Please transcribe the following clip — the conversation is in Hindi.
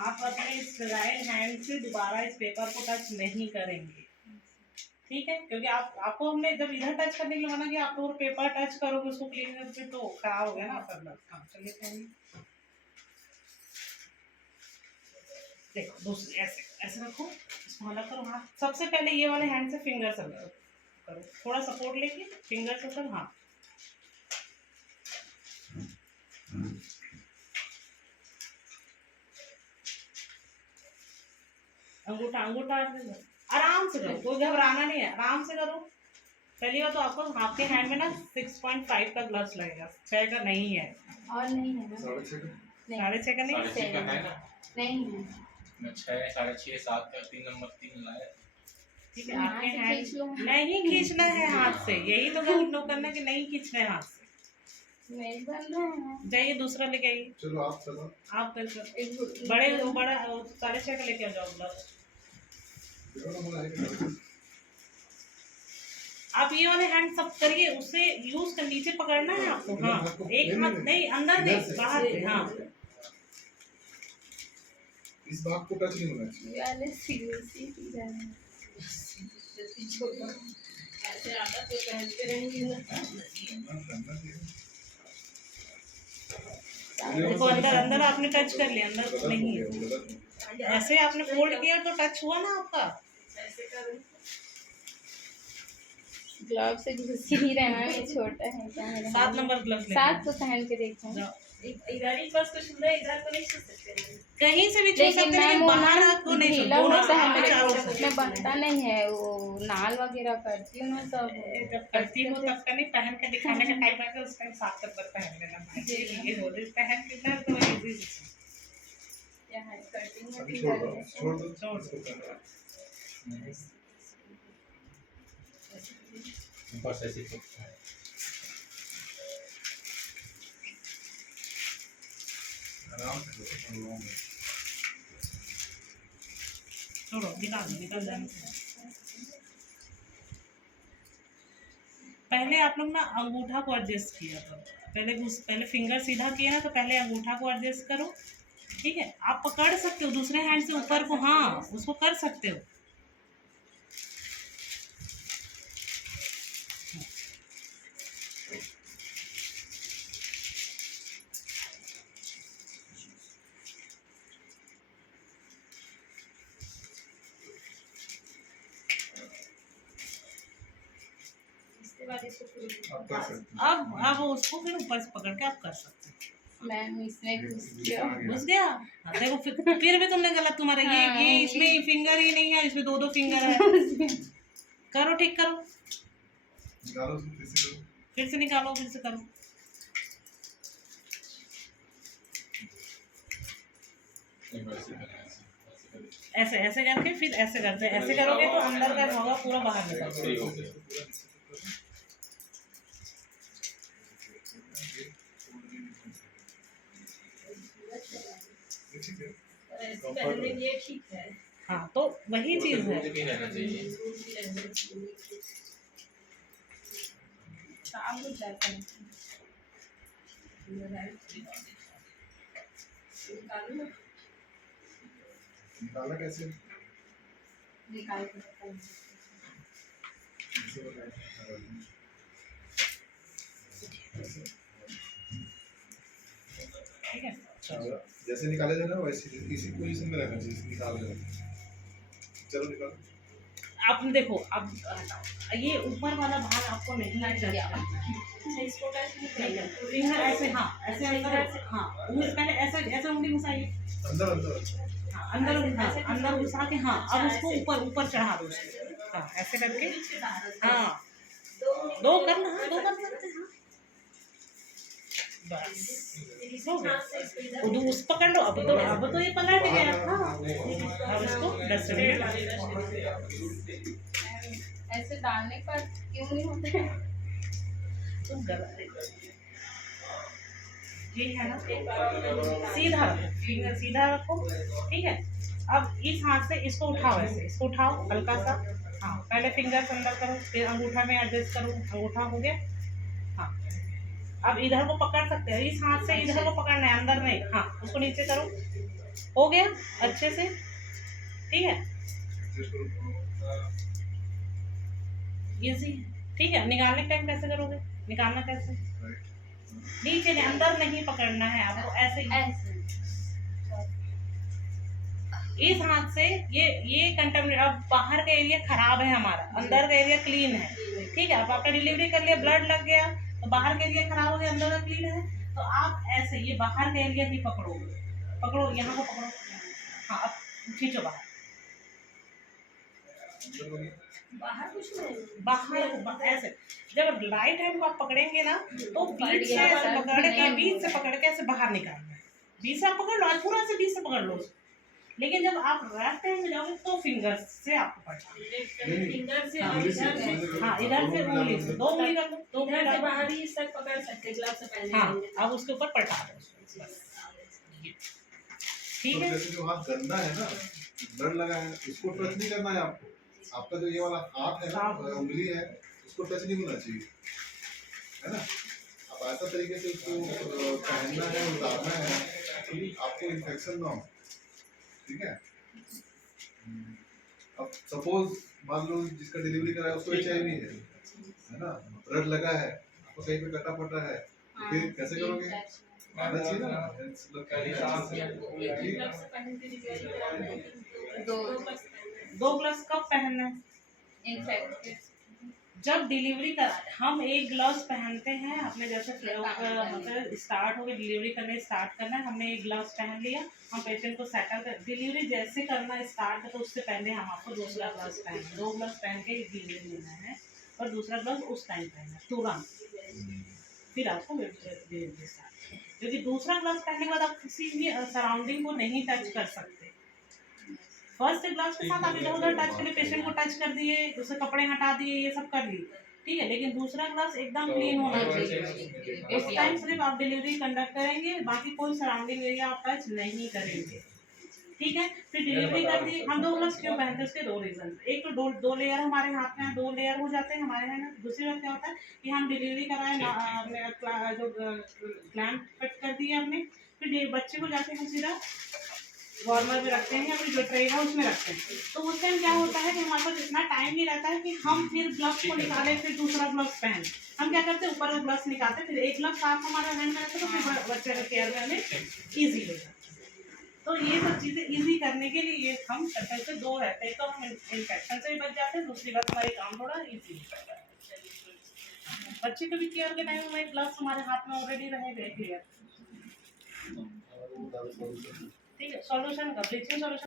आप अपने इस राइट हैंड से दोबारा इस पेपर को टच नहीं करेंगे, ठीक है? क्योंकि आपको हमने जब इधर टच करने के लिए मना किया, आप तो पेपर टच करोगे उसको क्लीन करके तो खराब हो गया ना सब। हाँ चलिए करिए। देखो दूसरी ऐसे ऐसे रखो, इसको अलग करो। हाँ सबसे पहले ये वाले हैंड से फिंगर से करो, थोड़ा सपोर्ट लेके फिंगर से करो। हाँ अंगूठा अंगूठा आराम से करो, कोई घबराना नहीं है, आराम से करो। पहली बार तो आपको आपके हैंड में ना 6.5 का ग्लव्स लगेगा, 6 का नहीं है। और नहीं है ना? 6.5 का नहीं है? नहीं है। मैं 6, 6.5, 7 का 3 नंबर 3 लाया। ठीक है आपके हैंड नहीं खींचना है हाथ से, यही तो मैं नो करना कि नहीं खींचना है हाथ से। नहीं बन रहा है। जाइए दूसरा लेके आइए। चलो आप चलो आप बड़े बड़ा 6.5 का लेके आ जाओ ग्लव्स। आप ये वाले हैंड सब करिए, उससे यूज कर नीचे पकड़ना है आपको। हाँ एक हाथ नहीं, अंदर नहीं, बाहर से। हाँ इस भाग को टच नहीं होना चाहिए। वाले सीधी जाना ऐसे आता तो पहनते रहेंगे ना। देखो अंदर अंदर आपने टच कर लिया, अंदर नहीं है। ऐसे आपने फोल्ड किया तो टच हुआ ना आपका। ऐसे करूं ग्लव से घुस ही रहना है, छोटा है क्या है? 7 नंबर ग्लव 7 तो पहन के देखो। इधर ही बस कुछ नहीं, इधर तो नहीं छू सकते, कहीं से भी छू सकते हैं, मैं बाहर हाथ को नहीं छू। दोनों मैं बनता नहीं है वो, नाल वगैरह करती हूँ ना सब। जब करती हो तब का नहीं, पहन के दिखाने का टाइम आएगा उस टाइम 7 तक पहन लेना। ये हो रही पहन के ना तो इजी यहाँ कटिंग अभी छोड़ दो बस ऐसे ही आराम से छोड़ो, निकल जाने। पहले आप लोग ना अंगूठा को एडजस्ट किया करो, पहले फिंगर सीधा किया ना तो पहले अंगूठा को एडजस्ट करो, ठीक है? आप पकड़ सकते हो दूसरे हैंड से ऊपर को, हाँ उसको कर सकते हो। अब उसको फिर ऊपर से पकड़ के आप कर सकते हो। मैम इसमें घुस गया। हाँ, देखो फिर भी तुमने गलत, तुम्हारा ये इसमें फिंगर ही नहीं है, इसमें 2 फिंगर है। करो ठीक करो, निकालो फिर से निकालो, फिर से करो। ऐसे ऐसे करके फिर ऐसे करते हैं, ऐसे करोगे तो अंदर का होगा पूरा बाहर निकल। ये ठीक है। हाँ तो वही चीज है। निकाला कैसे? निकाल ठीक है, जैसे निकाले जाना वैसे इसी पोजीशन में रखना चाहिए, निकाल देना। चलो निकालो। आपने देखो अब ये ऊपर वाला भाग आपको नहीं चाहिए, इसको फिंगर ऐसे, हाँ ऐसे अंदर, हाँ पहले ऐसे ऐसे उंगली घुसाइए अंदर अंदर हाँ अंदर घुसा के। हाँ अब उसको ऊपर चढ़ा दो, हाँ ऐसे करके। हाँ 2 करना, हाँ 2 कर सकते हैं। बस हो गया, उस पकड़ लो। अब तो ये पलट गया। हाँ अब इसको डस्टबिन ऐसे डालने पर क्यों नहीं होता है? तुम गलत ये है ना, सीधा रखो, फिंगर सीधा रखो, ठीक है? अब इस हाथ से इसको उठाओ, ऐसे इसको उठाओ हल्का सा। हाँ पहले फिंगर से अंदर करो, फिर अंगूठा में एडजस्ट करो। अंगूठा हो गया। हाँ अब इधर को पकड़ सकते हैं, इस हाथ से इधर को पकड़ना है, अंदर नहीं। हाँ उसको नीचे करो, हो गया अच्छे से, ठीक है, इजी, ठीक है। निकालने का टाइम कैसे करोगे, निकालना कैसे, नीचे नहीं, अंदर नहीं पकड़ना है आपको, ऐसे ही ऐसे इस हाथ से। ये कंटामिनेट, अब बाहर का एरिया खराब है हमारा, अंदर का एरिया क्लीन है, ठीक है। अब आपने डिलीवरी कर लिया, ब्लड लग गया तो बाहर का एरिया खराब हो गया, अंदर का क्लीन है, तो आप ऐसे ये बाहर का एरिया ही पकड़ो, पकड़ो यहाँ को पकड़ो, हाँ अब खींचो बाहर, बाहर ऐसे। जब राइट हैंड को आप पकड़ेंगे ना तो बीच से ऐसे पकड़ के, बीच से पकड़ के ऐसे बाहर निकालना है, बीच से आप पकड़ लो, आज पूरा से बीच से पकड़ लो। लेकिन जब आप लेफ्ट हैंड में जाओगे तो फिंगर से आपको पकड़ना, फिंगर से हाँ, और इधर से, हाँ इधर से उंगली से, दो उंगली कर लो, दो उंगली इधर से कर लो, बाहर ही तक पकड़ सकते, ग्लव्स से पहले हाँ अब उसके ऊपर पलटा दो उसको, बस ठीक है। जैसे जो हाथ गंदा है ना, ब्लड लगा है, उसको टच नहीं करना है आपको। आपका जो ये वाला हाथ है ना, उंगली है, उसको टच नहीं होना चाहिए, है ना। आप ऐसा तरीके से उसको पहनना है, उतारना है कि आपको इन्फेक्शन ना हो, ठीक है। अब सपोज मान लो जिसका डिलीवरी करा है उसको HIV है ना, ब्लड लगा है, आपको कहीं पे कटा फटा है, तो फिर कैसे करोगे, आना चाहिए ना, ग्लव्स से पहन के डिलीवरी कराना। दो ग्लव्स कब पहनना है, इनफेक्टेड जब डिलीवरी करा, हम एक ग्लव्स पहनते हैं अपने, जैसे मतलब स्टार्ट हो गई डिलीवरी करने, स्टार्ट करना है, हमने एक ग्लव्स पहन लिया, हम पेशेंट को सेटल कर, डिलीवरी जैसे करना स्टार्ट है तो उससे पहले हम आपको दूसरा ग्लव्स पहन, दो ग्लव्स पहन के डिलीवरी लेना है, और दूसरा ग्लव्स उस टाइम पहनना है तुरंत, फिर आपको डिलीवरी स्टार्ट, क्योंकि दूसरा ग्लव्स पहनने के बाद आप किसी भी सराउंडिंग को नहीं टच कर सकते। फर्स्ट ग्लव्स के साथ आप इधर उधर टच के लिए पेशेंट को टच कर दिए, उससे कपड़े हटा दिए, ये सब कर लिए, ठीक है, लेकिन दूसरा ग्लव्स एकदम क्लीन होना चाहिए। उस टाइम सिर्फ आप डिलीवरी कंडक्ट करेंगे, बाकी कोई सराउंडिंग एरिया आप टच नहीं करेंगे, ठीक है। फिर डिलीवरी कर दी, हम दो ग्लव्स क्यों पहनते हैं, उसके दो रीजन, एक तो दो लेयर हमारे हाथ में, दो लेयर हो जाते हैं हमारे हैंड, दूसरी बात क्या होता है कि हम डिलीवरी कराए जो क्लैंप कट कर दिया हमने, फिर बच्चे को जाके हम सीधा वार्मर में रखते हैं या फिर जो ट्रे है उसमें रखते हैं, तो उस टाइम क्या होता है कि हमारे पास इतना टाइम नहीं रहता है कि हम फिर ग्लव्स को निकालें फिर दूसरा ग्लव्स पहन, हम क्या करते हैं ऊपर का ग्लव्स निकालते, फिर एक ग्लव्स साफ हमारे हैंड में रहता है, तो फिर बच्चे का केयर में हमें ईजी हो जाता है। तो ये सब चीज़ें ईजी करने के लिए ये हम करते हैं, दो रहते हैं, तो हम इन्फेक्शन से भी बच जाते हैं, दूसरी बात हमारी काम थोड़ा ईजी हो जाता है। बच्चे को भी केयर के टाइम में ग्लव्स हमारे हाथ में ऑलरेडी रहेंगे क्लियर, ठीक है। सॉल्यूशन का ब्लीचिंग सॉल्यूशन